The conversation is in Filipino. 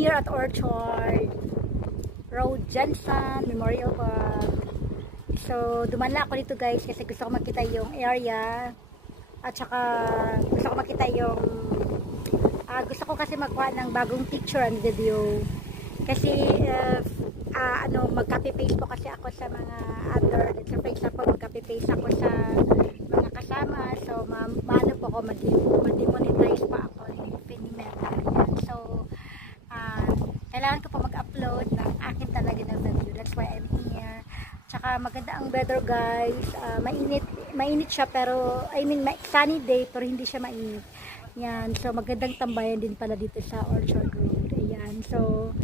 here at Orchard Road, Jensen Memorial Park. So dumaan lang ako dito guys kasi gusto ko makita yung area at saka gusto ko makita yung gusto ko kasi magkuha ng bagong picture and video kasi mag-copy paste po kasi ako sa mga other, let's say for example mag-copy paste ako sa mga kasama, so maano po ako ma-demonetize pa ako ni Meta. So kailangan ko pa mag-upload ng akin talaga na video, that's why I'm here. Tsaka maganda ang weather guys, mainit siya pero sunny day pero hindi siya mainit. Yan, so magandang tambayan din pala dito sa Orchard Road. Ayan, so